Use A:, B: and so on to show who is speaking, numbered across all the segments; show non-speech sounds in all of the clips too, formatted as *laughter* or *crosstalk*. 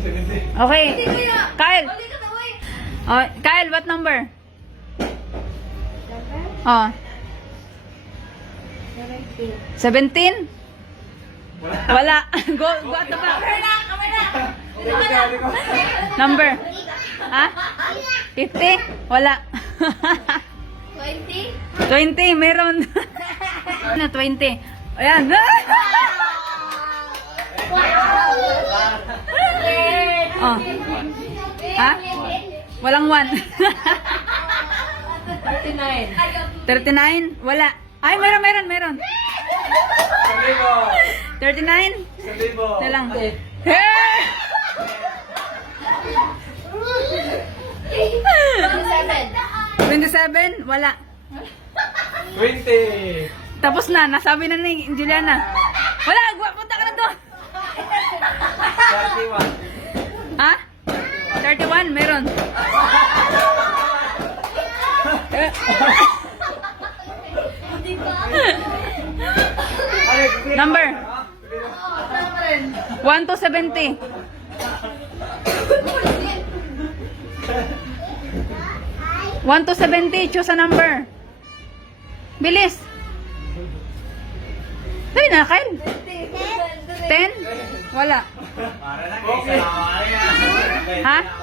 A: Okay. Kyle.
B: Uy!
A: Oh, Kyle, what number? Oh. 17? Wala. *laughs* go, go at the back. Number. Ha? 50? Wala.
B: 20?
A: 20, meron. *laughs* na 20. Ayan. *laughs* oh. Ha? Walang 1.
B: 39.
A: 39? Wala. Ay, meron, meron, meron. 39? Na lang. Hey! 27? Wala.
C: 20!
A: Tapos na, nasabi na ni Juliana. Wala, punta ka na doon.
C: 31!
A: Ha? 31, meron. Number. 1 to 70. 1 to 70, choose a number. Bilis. Dali na, Kyle. 10? Wala. Ha?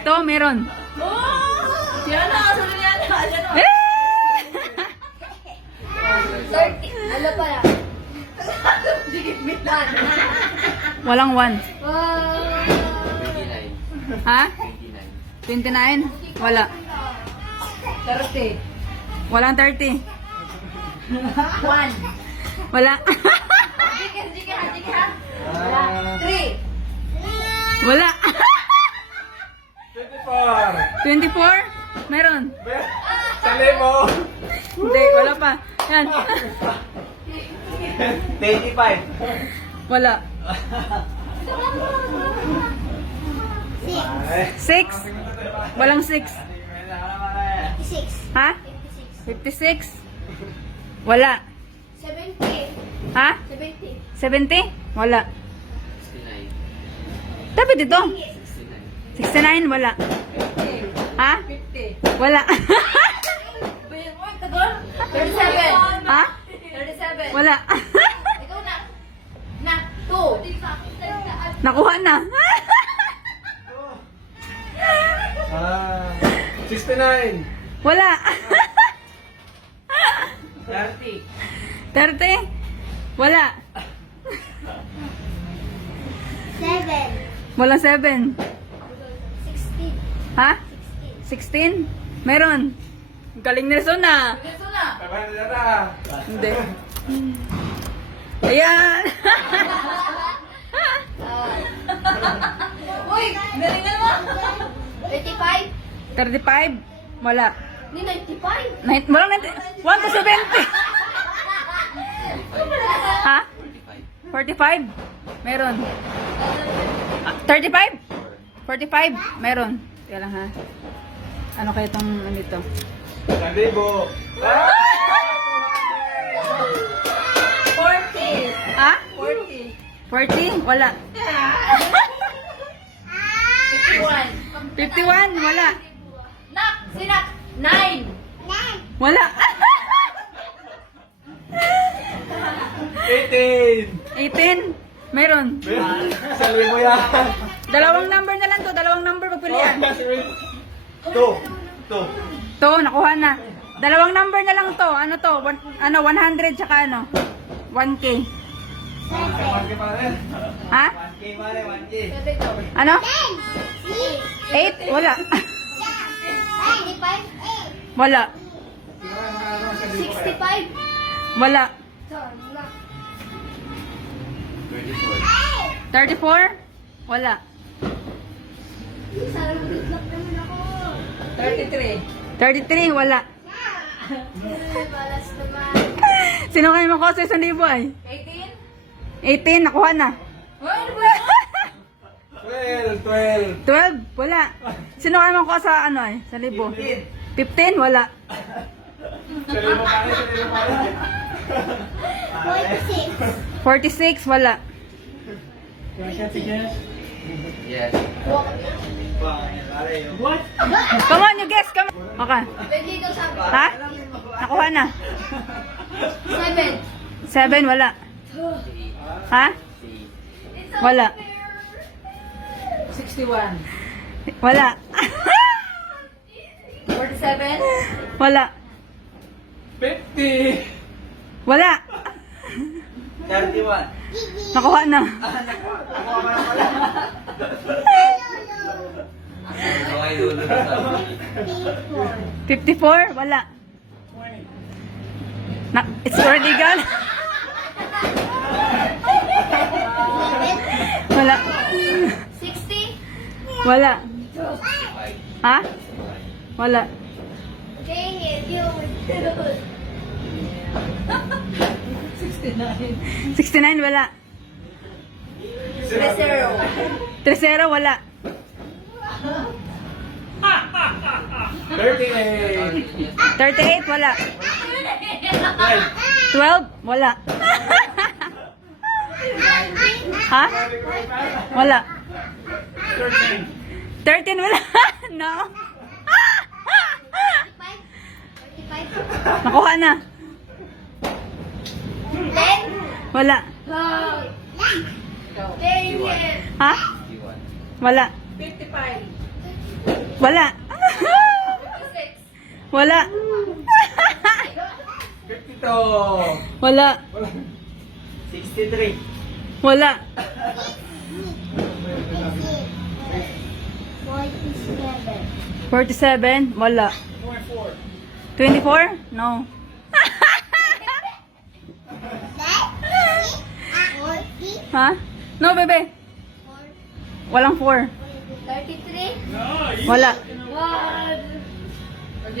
A: To, meron.
B: Oh! Yan na! Sunod yan! Yan na!
A: Eh!
B: 30. Ano pa yan? Digit one.
A: Walang 1.
B: Wow.
A: Ha? 29? Wala.
B: 30.
A: Walang 30.
B: One.
A: Wala.
B: Jika, jika, jika. Three.
A: Wala.
C: 24!
A: 24? Meron.
C: Sa libo!
A: Hindi, wala pa. Yan.
C: 25!
A: Wala.
C: Ay.
A: 6? Walang 6.
B: Six.
A: Ha? 56? Wala.
B: Seventy.
A: Ha?
B: Seventy.
A: 70? Wala. Dapat dito. 69? Wala. Ha?
B: Fifty.
A: Wala. Ha? Wala.
B: Ikaw na. Na.
A: Nakuha na.
C: Ah, 69!
A: Wala.
C: 30!
A: 30? Wala.
B: Seven.
A: Walang 7. Ha? 16? Meron. Ang Galing ni Rizon na.
B: Na.
C: Na na?
A: Hindi. Ayan.
B: Uy, galing na naman. Thirty-five.
A: 35? Wala.
B: Ni ninety-five.
A: Nine, walang 90. 1 to 70. ha? 45? Meron. Ah, 35? 45? Meron. Kaya lang ha. Ano kaya itong ano ito?
C: Sa libo! Ah!
B: Forty.
A: Ha?
B: Forty.
A: 40? Wala.
B: Fifty-one.
A: 51? Wala.
B: Nak, sinak. Nine.
A: Wala.
C: 18!
A: 18? Meron.
C: Sa libo yan!
A: Dalawang number na lang to. Dalawang number pagpilian.
C: Two! Two!
A: To, nakuha na. Dalawang number na lang to. Ano to? One, ano, 100 tsaka ano? 1K.
C: 1K pa rin.
A: Ha?
C: 1K pa rin, 1K.
A: Ano? 8? Wala. Wala.
B: Sixty-five.
A: Wala. 34? Wala.
B: Thirty-three.
A: 33? Wala.
B: Balas naman.
A: Sino kayo mo ko sa isang libo ay?
B: Eighteen.
A: 18? Nakuha na.
B: Ano ba?
C: 12! 12!
A: 12? Wala. Sino kayo mo ko sa ano ay? Sa libo?
C: 15!
A: 15? Wala.
C: Sa libo pa rin, sa libo pa rin.
B: Forty-six.
A: 46? Wala.
D: Yes.
C: What?
A: Come on, you guess. Come on. Okay. Ha? Nakuha na.
B: Seven.
A: Seven, wala. Ha? Wala.
B: 61.
A: Wala.
B: 47.
A: Wala.
C: 50!
A: Wala.
D: 31.
A: Nakuha na.
C: Ako ka na pala.
D: Ano kayo dulo na sabi?
A: 54, wala. Na, it's already gone. Wala.
B: 60.
A: Wala. Ha? Wala.
B: Dang it, you
A: 69, wala.
B: Zero.
A: 30, wala.
C: 38!
A: 38, wala. 12, wala. ha? Wala. 13, wala. *laughs* no. Nakuha na.
B: 10.
A: Wala. Ha?
D: 51.
A: Wala.
B: 55.
A: Wala.
B: 56.
A: Wala.
C: 52!
A: Wala.
D: 63.
A: Wala. Forty-seven. Wala. Twenty-four? No. ha? No, bebe. Walang four.
B: 33.
A: Wala.
B: 1.
D: 59.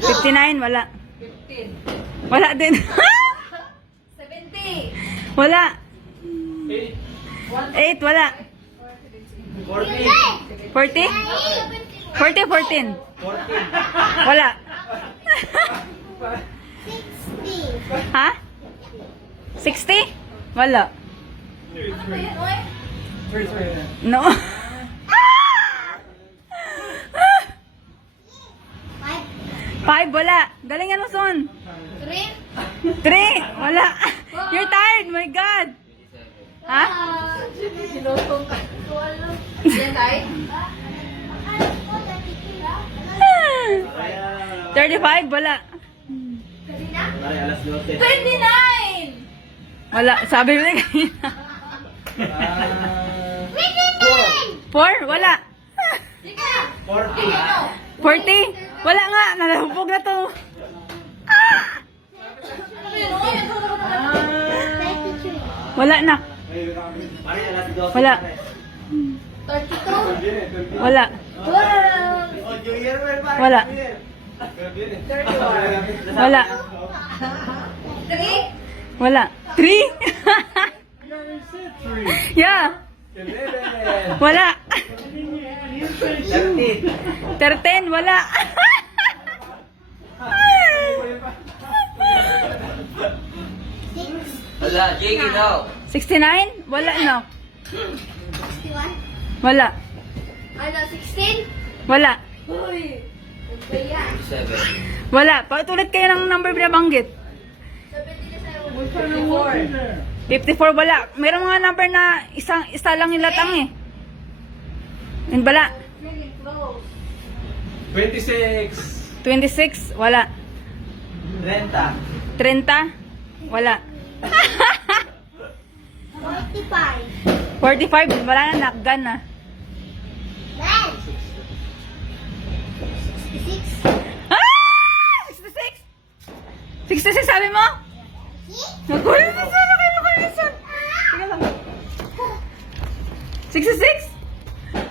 A: Fifty-nine? Wala.
B: 15.
A: Wala din. *laughs*
B: 70.
A: wala.
C: 8!
A: Eight? Wala.
D: 40.
A: Forty? Forty, fourteen?
D: 14.
A: Wala. ha? Sixty? Wala.
B: Ano yun, oy?
A: No. Five, wala. Galingan mo, son.
B: 3.
A: Three, wala. You're tired, my God. Ha? 35, *laughs* wala.
B: Kanina?
D: Ay, alas 12.
B: 29!
A: Wala. Sabi mo na kanina.
C: Ah...
A: Four, wala.
D: 40.
A: 40? Wala nga. Nalahubog na to.
B: Yun?
A: Wala na.
D: Mari, alas 12.
A: Wala.
B: 32?
A: Wala. Wala. Wala.
B: 3?
A: Wala. Three? *laughs* yeah.
C: 11!
A: Wala.
D: 13.
A: 13, wala.
D: Wala, Jiggy daw.
A: 69? Wala no.
B: 61?
A: Wala.
B: Ano, 16?
A: Wala.
B: Uy! Ba yan?
D: 7.
A: Wala. Pautulit kayo ng number binabanggit.
B: 70 na sa'yo.
A: 54 wala. Merong mga number na isang isa lang yung latang eh. Yun bala.
B: Close.
C: 26!
A: 26, wala.
D: 30.
A: 30, wala.
B: 45.
A: 45, wala na, nakgan na.
B: 66.
A: Ah! 66! 66 sabi mo? Nagulo na sana kayo na kayo son. Teka lang. 66?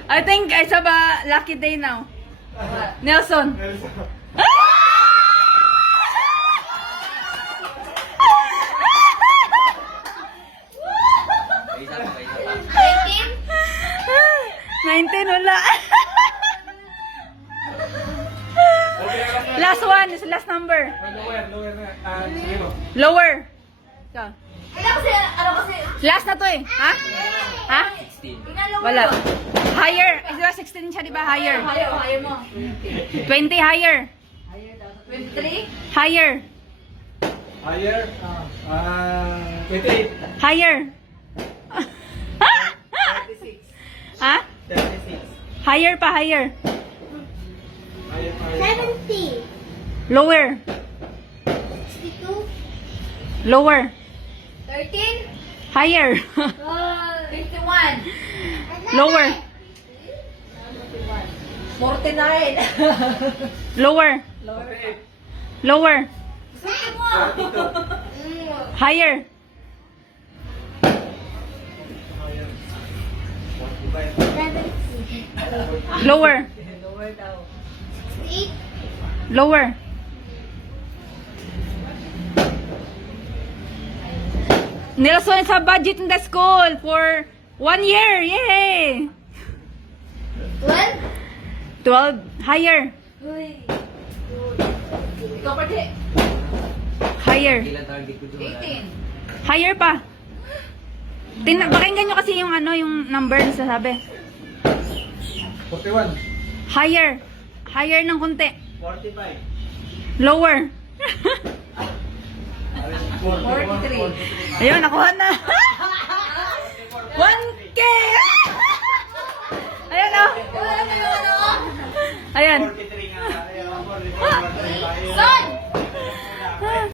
A: I think I have a lucky day now. Nelson.
B: 19?
A: 19, wala. last one is last number.
C: Lower, lower.
A: Lower.
B: Kasi, ano kasi,
A: Last na to eh. Ha? Ha?
D: 16.
B: pinalo mo
A: Wala. Higher. Eh, di ba 16 siya, di ba? Higher.
B: Hayo, hayo mo.
A: 20 higher.
B: 23?
A: Higher.
C: Higher. Ah, 28.
A: Higher.
C: 36. *laughs*
A: ha?
C: 36.
A: Higher pa, higher.
C: Higher, higher.
E: 70,
A: Lower.
E: 62,
A: Lower.
B: 13?
A: Higher. *laughs*
B: 51?
A: Lower.
B: 49?
A: Lower. Lower.
C: 42. *laughs*
A: Higher. Lower.
E: 8,
A: Lower. Nilasuan sa budget in the school for one year. Yay!
B: 12?
A: 12. Higher.
B: Ikaw pa di.
A: Higher.
D: Ilan target ko doon?
B: 18.
A: Higher pa. Tin pakinggan nyo kasi yung ano, yung number na sasabi.
C: 41.
A: Higher. Higher ng konti.
C: 45.
A: Lower. *laughs*
B: 43.
A: Ayun, nakuha na. *laughs* 1K! Ayan. Ah!
C: Son!